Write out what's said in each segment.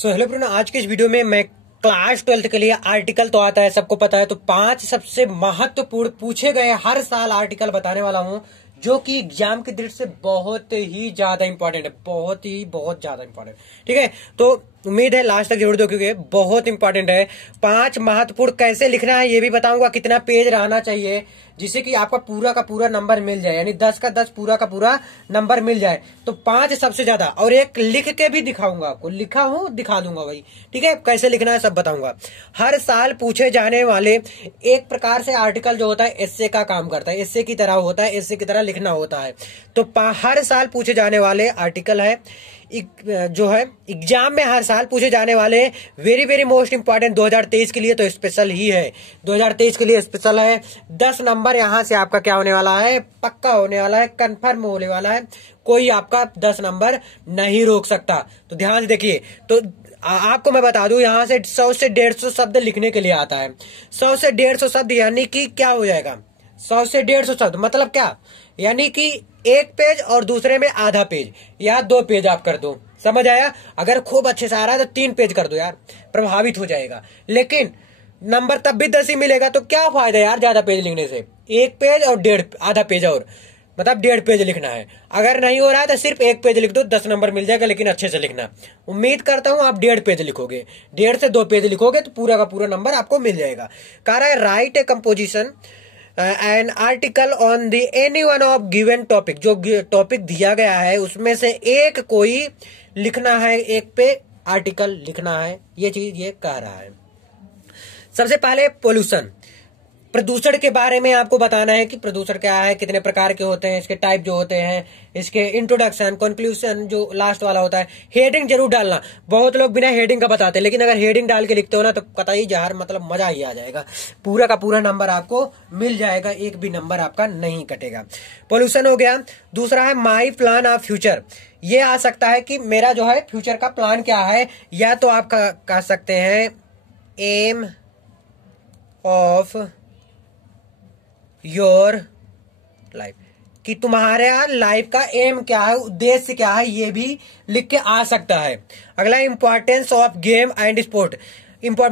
Hello Bruno, आज के इस वीडियो में मैं क्लास 12 के लिए आर्टिकल तो आता है, सबको पता है। तो 5 सबसे महत्वपूर्ण पूछे गए हर साल आर्टिकल बताने वाला हूं, जो कि एग्जाम की दृष्टि से बहुत ही ज्यादा इंपॉर्टेंट है, बहुत ज्यादा इंपॉर्टेंट। ठीक है, तो उम्मीद है लास्ट तक जरूर देखोगे, बहुत इंपॉर्टेंट है। 5 महत्वपूर्ण कैसे लिखना है ये भी बताऊंगा, कितना पेज रहना चाहिए जिससे कि आपका पूरा का पूरा नंबर मिल जाए, यानी 10 का 10 पूरा का पूरा नंबर मिल जाए। तो 5 सबसे ज्यादा, और एक लिख के भी दिखाऊंगा आपको, लिखा हूं दिखा दूंगा भाई। ठीक है, कैसे लिखना है सब बताऊंगा। हर साल पूछे जाने वाले एक प्रकार से आर्टिकल जो होता है एस्से का काम करता है, एस्से की तरह होता है, एस्से की तरह लिखना होता है। तो हर साल पूछे जाने वाले आर्टिकल है जो है एग्जाम में हर साल पूछे जाने वाले वेरी वेरी मोस्ट इंपॉर्टेंट। 2023 के लिए तो स्पेशल ही है, 2023 के लिए स्पेशल है। 10 नंबर यहां से आपका क्या होने वाला है, पक्का होने वाला है, कंफर्म होने वाला है। कोई आपका 10 नंबर नहीं रोक सकता। तो ध्यान से देखिए। तो आपको मैं बता दूं, यहां से 100 से 150 शब्द लिखने के लिए आता है। 100 से 150 शब्द यानी कि क्या हो जाएगा, 100 से 150 शब्द मतलब क्या, यानी कि एक पेज और दूसरे में आधा पेज या 2 पेज आप कर दो। समझ आया? अगर खूब अच्छे से आ रहा है तो 3 पेज कर दो यार, प्रभावित हो जाएगा। लेकिन नंबर तब भी 10 ही मिलेगा, तो क्या फायदा यार ज्यादा पेज लिखने से। एक पेज और आधा पेज और मतलब 1.5 पेज लिखना है। अगर नहीं हो रहा है तो सिर्फ 1 पेज लिख दो, 10 नंबर मिल जाएगा, लेकिन अच्छे से लिखना। उम्मीद करता हूं आप 1.5 पेज लिखोगे, 1.5 से 2 पेज लिखोगे तो पूरा का पूरा नंबर आपको मिल जाएगा। कह रहा है right A composition an article on the any one of given topic. जो टॉपिक दिया गया है उसमें से एक कोई लिखना है, एक पे आर्टिकल लिखना है, ये चीज ये कह रहा है। सबसे पहले पोल्यूशन, प्रदूषण के बारे में आपको बताना है कि प्रदूषण क्या है, कितने प्रकार के होते हैं, इसके टाइप जो होते हैं, इसके इंट्रोडक्शन, कंक्लूजन जो लास्ट वाला होता है। हेडिंग जरूर डालना। बहुत लोग बिना हेडिंग का बताते हैं, लेकिन अगर हेडिंग डाल के लिखते हो ना तो कतई जहर, मतलब मजा ही आ जाएगा। पूरा का पूरा नंबर आपको मिल जाएगा, एक भी नंबर आपका नहीं कटेगा। पोल्यूशन हो गया। दूसरा है माई प्लान ऑफ फ्यूचर। ये आ सकता है कि मेरा जो है फ्यूचर का प्लान क्या है, या तो आप कह सकते हैं एम ऑफ योर लाइफ, कि तुम्हारे लाइफ का एम क्या है, उद्देश्य क्या है, ये भी लिख के आ सकता है। अगला importance of game and sport,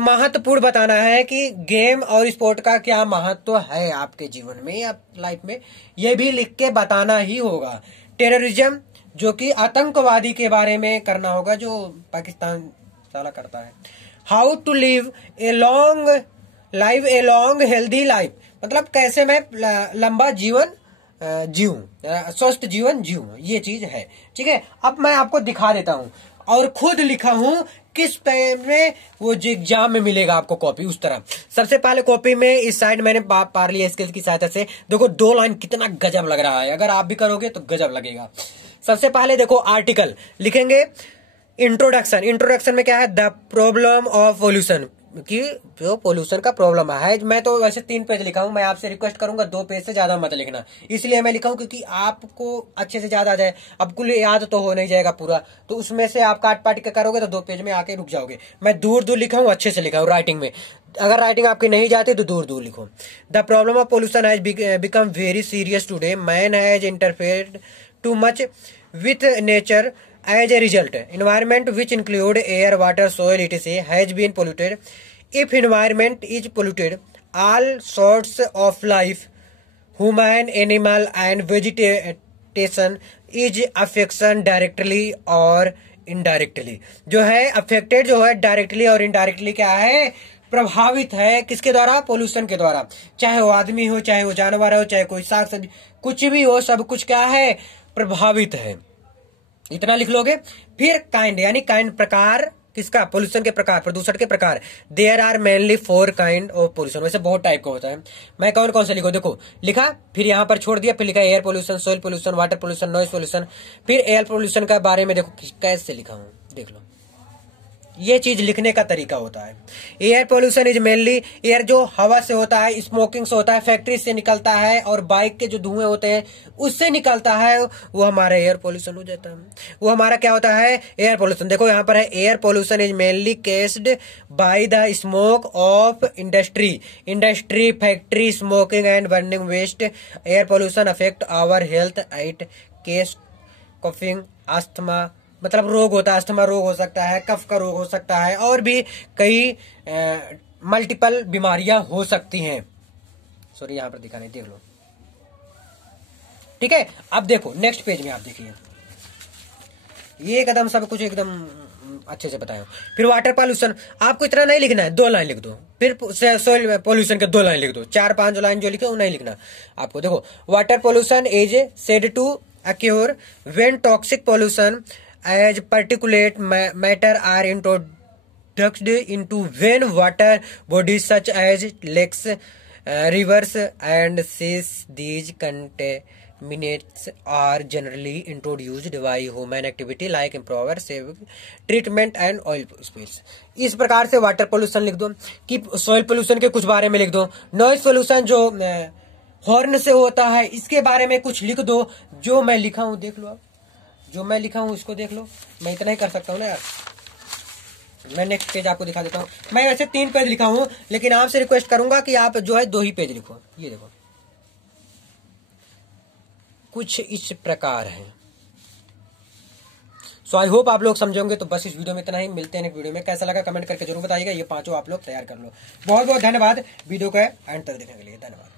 महत्वपूर्ण बताना है कि गेम और स्पोर्ट का क्या महत्व है आपके जीवन में या लाइफ में, ये भी लिख के बताना ही होगा। टेररिज्म, जो कि आतंकवादी के बारे में करना होगा, जो पाकिस्तान साला करता है। How to live a long healthy life, मतलब कैसे मैं लंबा जीवन जीऊं, स्वस्थ जीवन जीऊं, ये चीज है। ठीक है, अब मैं आपको दिखा देता हूं, और खुद लिखा हूं किस पेज में वो जो एग्जाम में मिलेगा आपको कॉपी, उस तरह। सबसे पहले कॉपी में इस साइड मैंने पार्ली स्केल की सहायता से देखो 2 लाइन, कितना गजब लग रहा है। अगर आप भी करोगे तो गजब लगेगा। सबसे पहले देखो आर्टिकल लिखेंगे। इंट्रोडक्शन में क्या है, द प्रॉब्लम ऑफ पोल्यूशन, कि जो पोल्यूशन का प्रॉब्लम है। मैं तो वैसे 3 पेज लिखा हूं, मैं आपसे रिक्वेस्ट करूंगा 2 पेज से ज्यादा मत लिखना। इसलिए मैं लिखा हूं क्योंकि आपको अच्छे से ज्यादा आ जाए। अब कुल याद तो हो नहीं जाएगा पूरा, तो उसमें से आप काट पाट के करोगे तो 2 पेज में आके रुक जाओगे। मैं दूर दूर लिखा हूं, अच्छे से लिखा हूं राइटिंग में। अगर राइटिंग आपकी नहीं जाती तो दूर दूर लिखो। The problem of pollution has become very serious today, man has interfered too much with nature. As a result, environment which include air, water, soil, etc. has been polluted. If environment is polluted, all sorts of life, human, animal and vegetation is affected directly or indirectly. जो है affected, जो है directly और indirectly क्या है, प्रभावित है। किसके द्वारा? पोल्यूशन के द्वारा। चाहे वो आदमी हो, चाहे वो जानवर हो, चाहे कोई साग सब्जी, कुछ भी हो, सब कुछ क्या है, प्रभावित है। इतना लिख लोगे। फिर काइंड, यानी काइंड प्रकार, किसका? पोल्यूशन के प्रकार, प्रदूषण के प्रकार। There are mainly 4 kind of pollution, वैसे बहुत टाइप का होता है। मैं कौन कौन से लिखो, देखो लिखा, फिर यहाँ पर छोड़ दिया, फिर लिखा air pollution, soil pollution, water pollution, noise pollution. फिर एयर पोल्यूशन के बारे में देखो कैसे लिखा हूं, देख लो। ये चीज लिखने का तरीका होता है। Air pollution is mainly, air जो हवा से होता है, स्मोकिंग से होता है, फैक्ट्री से निकलता है, और बाइक के जो धुएं होते हैं उससे निकलता है, वो हमारा एयर पोल्यूशन हो जाता है। वो हमारा क्या होता है, एयर पोल्यूशन। देखो यहाँ पर है, air pollution is mainly caused by the smoke of industry, factory, smoking and burning waste. Air pollution affect our health at case coughing, asthma, मतलब रोग होता है, अस्थमा रोग हो सकता है, कफ का रोग हो सकता है, और भी कई मल्टीपल बीमारियां हो सकती हैं। सॉरी यहां पर दिखा नहीं, देख लो। ठीक है, अब देखो नेक्स्ट पेज में आप देखिए, ये एकदम सब कुछ एकदम अच्छे से बताया। फिर वाटर पॉल्यूशन, आपको इतना नहीं लिखना है, 2 लाइन लिख दो। फिर सोइल पॉल्यूशन के 2 लाइन लिख दो, 4-5 लाइन जो लिखे वो नहीं लिखना आपको। देखो, water pollution is said to occur when toxic pollution as particulate matter are introduced into when water bodies such as lakes, rivers and seas. These contaminants are generally introduced by human activity like improper sewage treatment and oil spills. इस प्रकार से water pollution लिख दो कि soil pollution के कुछ बारे में लिख दो। नॉइज पोल्यूशन जो हॉर्न से होता है, इसके बारे में कुछ लिख दो। जो मैं लिखा हूं देख लो, आप जो मैं लिखा हूं इसको देख लो। मैं इतना ही कर सकता हूं ना यार। मैं नेक्स्ट पेज आपको दिखा देता हूँ। मैं वैसे 3 पेज लिखा हूं, लेकिन आपसे रिक्वेस्ट करूंगा कि आप जो है 2 ही पेज लिखो। ये देखो, कुछ इस प्रकार है। सो आई होप आप लोग समझोगे। तो बस इस वीडियो में इतना ही, मिलते हैं नेक्स्ट वीडियो में। कैसा लगा कमेंट करके जरूर बताइएगा। ये 5 आप लोग तैयार कर लो। बहुत बहुत धन्यवाद वीडियो का एंड तक देखने के लिए, धन्यवाद।